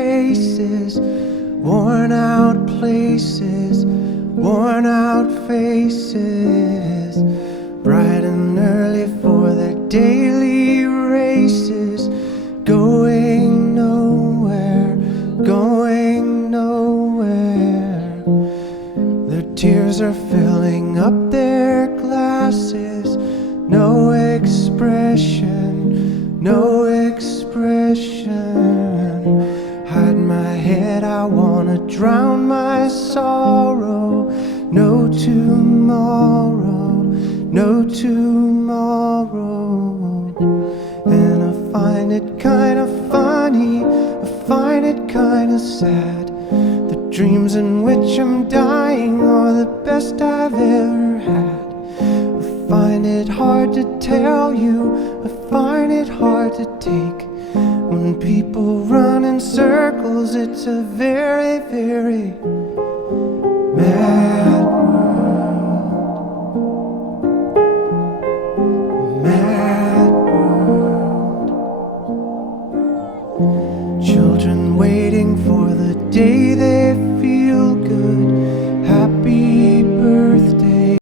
faces, worn out places, worn out faces, bright and early for their daily races, going nowhere, going nowhere. Their tears are filling up their glasses, no expression, no expression. Hide my head, I wanna drown my sorrow. No tomorrow, no tomorrow. And I find it kinda funny, I find it kinda sad. The dreams in which I'm dying are the best I've ever had. I find it hard to tell you, I find it hard to take. When people run in circles, it's a very, very mad world. Mad world. Children waiting for the day they